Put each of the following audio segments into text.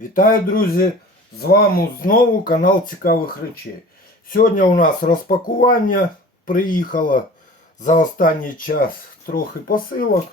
Вітаю, друзі! З вами знову канал Цікавих речей. Сьогодні у нас розпакування. Приїхало за останній час трохи посилок.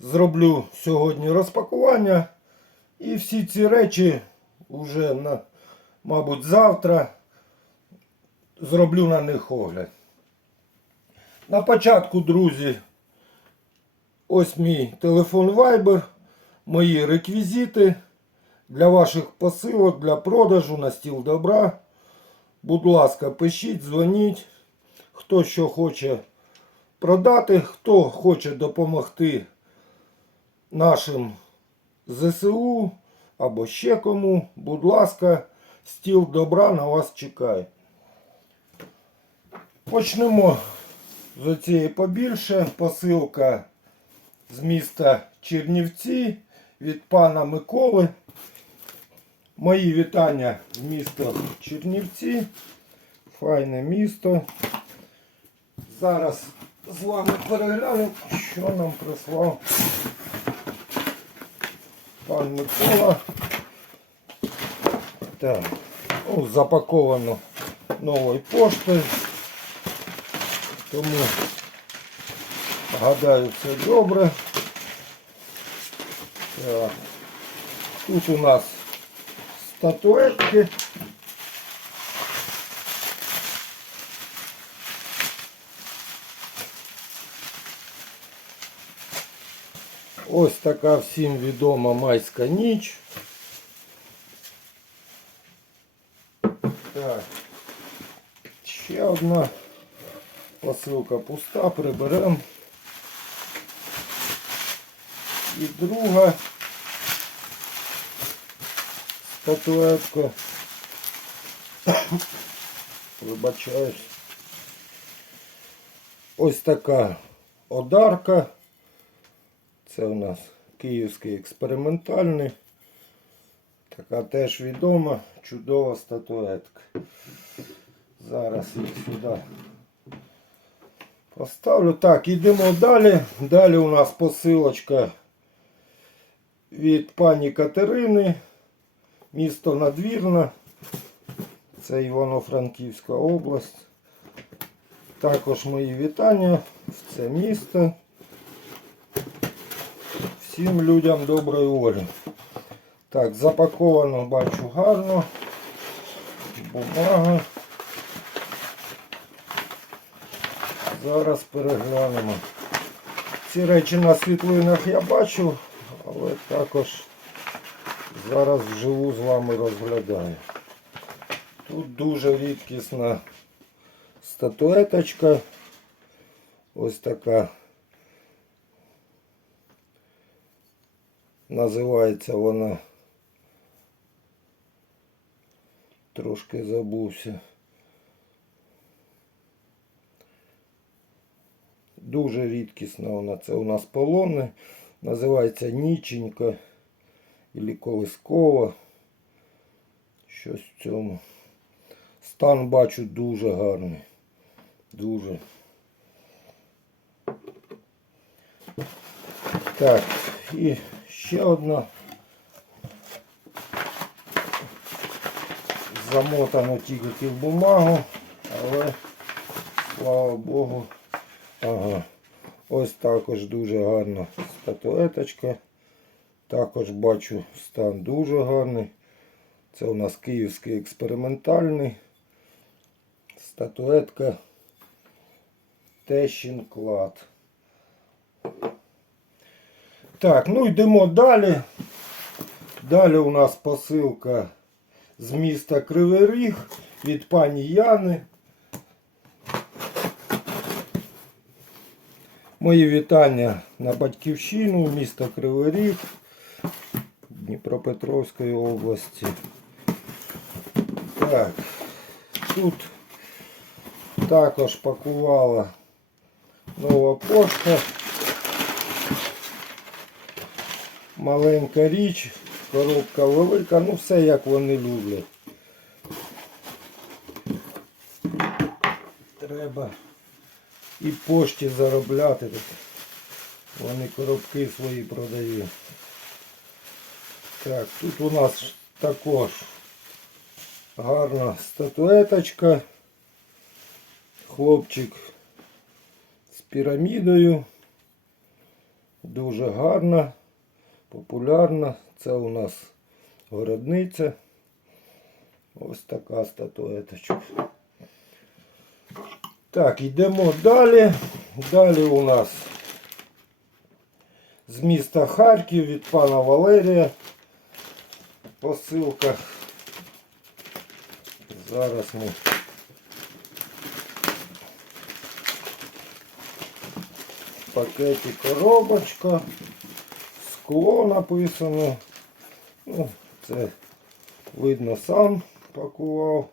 Зроблю сьогодні розпакування. І всі ці речі вже, на, мабуть, завтра зроблю на них огляд. На початку, друзі, ось мій телефон Viber, мої реквізити для ваших посилок, для продажу на стіл добра. Будь ласка, пишіть, дзвоніть. Хто що хоче продати, хто хоче допомогти нашим ЗСУ або ще кому, будь ласка, стіл добра на вас чекає. Почнемо з цієї побільше. Посилка з міста Чернівці від пана Миколи. Мої вітання з міста Чернівці. Файне місто. Зараз з вами переглянемо, що нам прислав пан Микола. Так, ну, запаковано новою поштою. Тому гадаю все добре. Так. Тут у нас статуетки. Ось така всім відома майська ніч. Так. Ще одна посилка пуста, приберемо. І друга статуетка. Вибачаюсь. Ось така одарка. Це у нас київський експериментальний. Така теж відома, чудова статуетка. Зараз їх сюди поставлю. Так, йдемо далі. Далі у нас посилочка від пані Катерини. Місто Надвірна. Це Івано-Франківська область. Також мої вітання в це місто. Всім людям доброї волі. Так, запаковано, бачу гарно. Бумага. Зараз переглянемо. Ці речі на світлинах я бачу, але також зараз вживу з вами розглядаю. Тут дуже рідкісна статуеточка. Ось така. Називається вона. Трошки забувся. Дуже рідкісна вона. Це у нас полонне. Називається Ніченька або Колискова. Щось в цьому. Стан бачу дуже гарний. Дуже. Так, і ще одна. Замотано тільки в бумагу, але слава Богу. Ага. Ось також дуже гарна статуеточка. Також бачу стан дуже гарний. Це у нас київський експериментальний. Статуетка Тещин клад. Так, ну йдемо далі. Далі у нас посилка з міста Кривий Ріг від пані Яни. Мої вітання на батьківщину, місто Кривий Ріг Дніпропетровської області. Так, тут також пакувала нова пошта. Маленька річ, коробка велика, ну все як вони люблять. Треба і пошті заробляти. Вони коробки свої продають. Так, тут у нас також гарна статуеточка. Хлопчик з пірамідою. Дуже гарна, популярна. Це у нас городниця. Ось така статуеточка. Так, йдемо далі. Далі у нас з міста Харків від пана Валерія. Посилка. Зараз ми в пакеті коробочка. Скло написано. Ну, це видно сам пакував.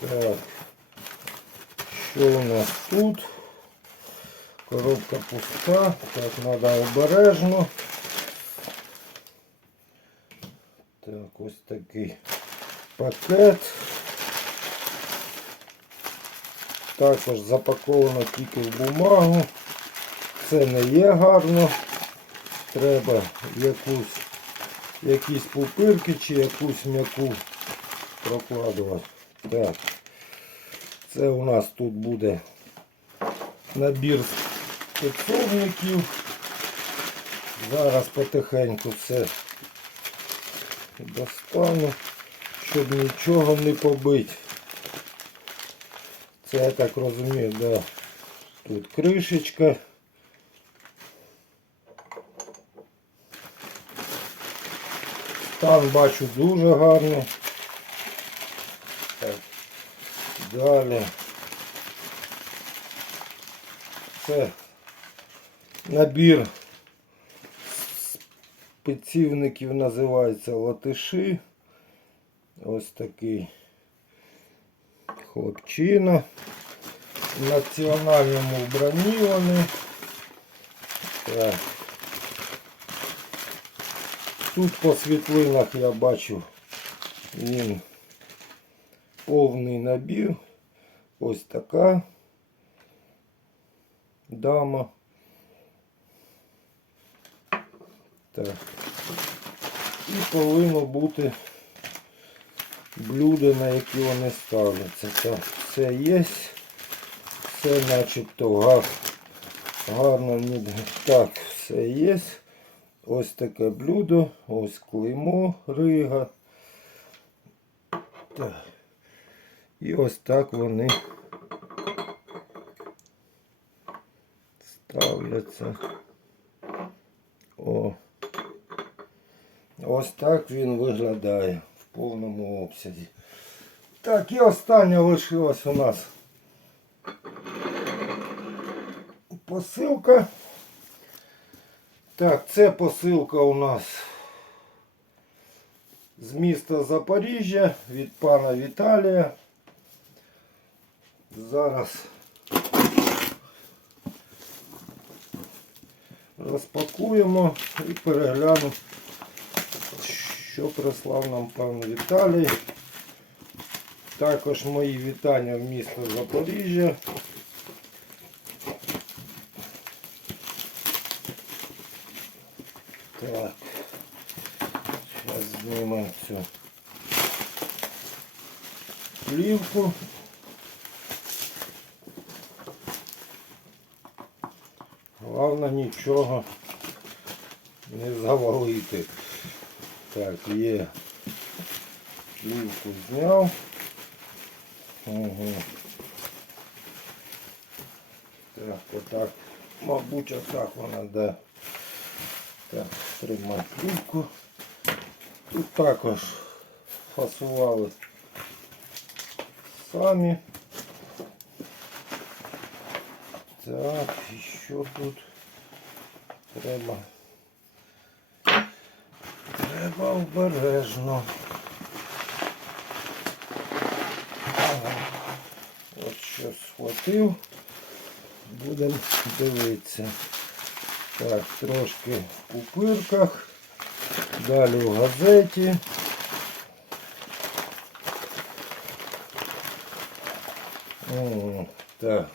Так. Що у нас тут? Коробка пуста. Так, треба обережно. Так, ось такий пакет. Також запаковано тільки в бумагу. Це не є гарно. Треба якусь, якісь пупирки чи якусь м'яку прокладувати. Так. Це у нас тут буде набір підсобників. Зараз потихеньку все достану, щоб нічого не побити. Це я так розумію, да. Тут кришечка. Стан бачу дуже гарно. Так. Далі. Це набір спецівників називається латиші. Ось такий хлопчина. В національному вбранні вони. Тут по світлинах я бачу він повний набір. Ось така дама. Так. І повинно бути блюдо, на які вони ставляться. Так, все є. Все начебто гар, гарно так, все є. Ось таке блюдо, ось клеймо рига. Так. І ось так вони ставляться. О. Ось так він виглядає в повному обсязі. Так, і останнє лишилось у нас посилка. Так, це посилка у нас з міста Запоріжжя від пана Віталія. Зараз розпакуємо і переглянемо, що прислав нам пан Віталій. Також мої вітання в місто Запоріжжя. Так. Зараз знімемо цю плівку. Головне нічого не завалити. Так, є. Плівку зняв. Угу. Так, отак. Мабуть, отак вона да. Так, тримай плівку. Тут також фасували самі. Так, і що тут треба? Треба обережно. От що схватив. Будемо дивитися. Так, трошки в пупирках. Далі в газеті. М, Так.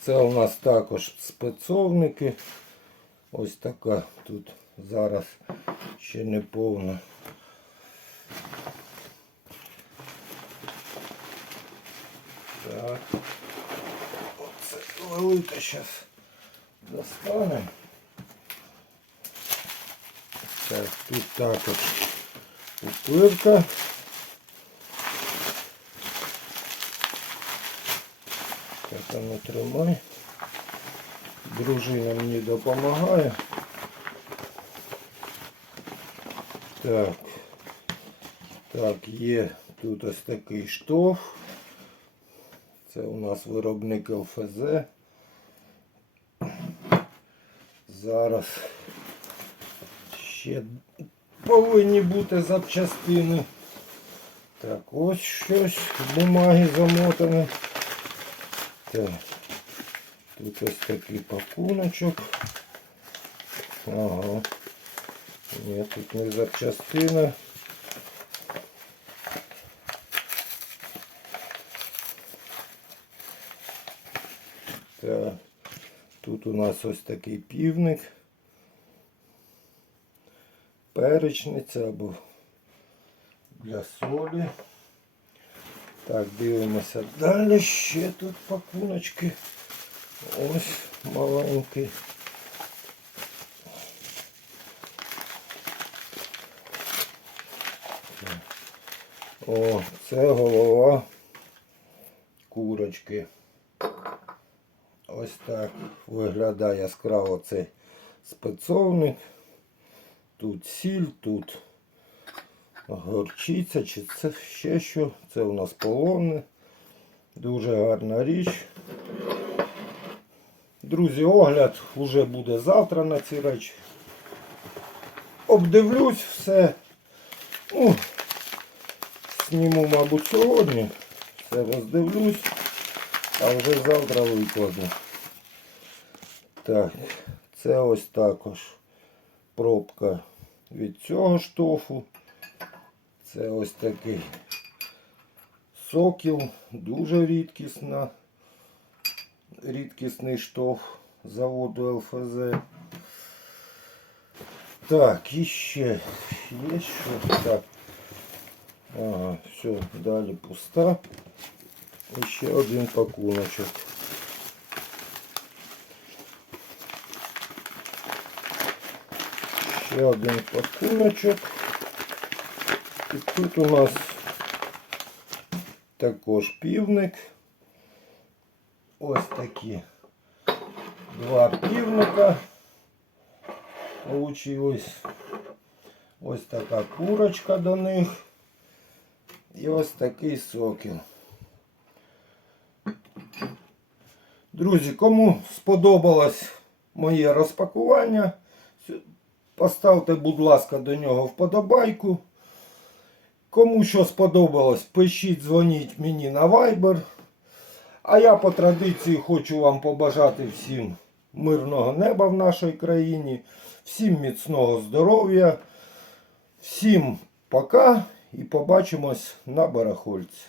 Це у нас також спецовники. Ось така тут зараз ще не повна. Так. Оце велике зараз достанемо. Так, тут також упирка. Так, а ну тримай. Дружина мені допомагає. Так. Так, є тут ось такий штоф. Це у нас виробник ЛФЗ. Зараз ще повинні бути запчастини. Так, ось щось в бумагі замотане. Так. Тут ось такий пакуночок. Ага. Ні, тут не запчастина. Так. Тут у нас ось такий півник. Перечниця або для солі. Так, дивимося далі. Ще тут пакуночки. Ось маленький. О, це голова курочки. Ось так виглядає яскраво цей спецовник. Тут сіль, тут горчиця, чи це ще що. Це у нас полонне. Дуже гарна річ. Друзі, огляд вже буде завтра на ці речі. Обдивлюсь все. Ну, зніму, мабуть, сьогодні. Все роздивлюсь. А вже завтра викладу. Так, це ось також пробка від цього штофу. Це ось такий сокіл, дуже рідкісна, рідкісний штоф заводу ЛФЗ. Так, і ще є що? Так. Ага, все, далі пуста. І ще один пакуночок. Ще один пакуночок. І тут у нас також півник. Ось такі два півника получилось. Ось така курочка до них. І ось такий сокіл. Друзі, кому сподобалось моє розпакування, поставте, будь ласка, до нього вподобайку. Кому що сподобалось, пишіть, дзвоніть мені на Viber. А я по традиції хочу вам побажати всім мирного неба в нашій країні, всім міцного здоров'я, всім пока і побачимось на барахольці.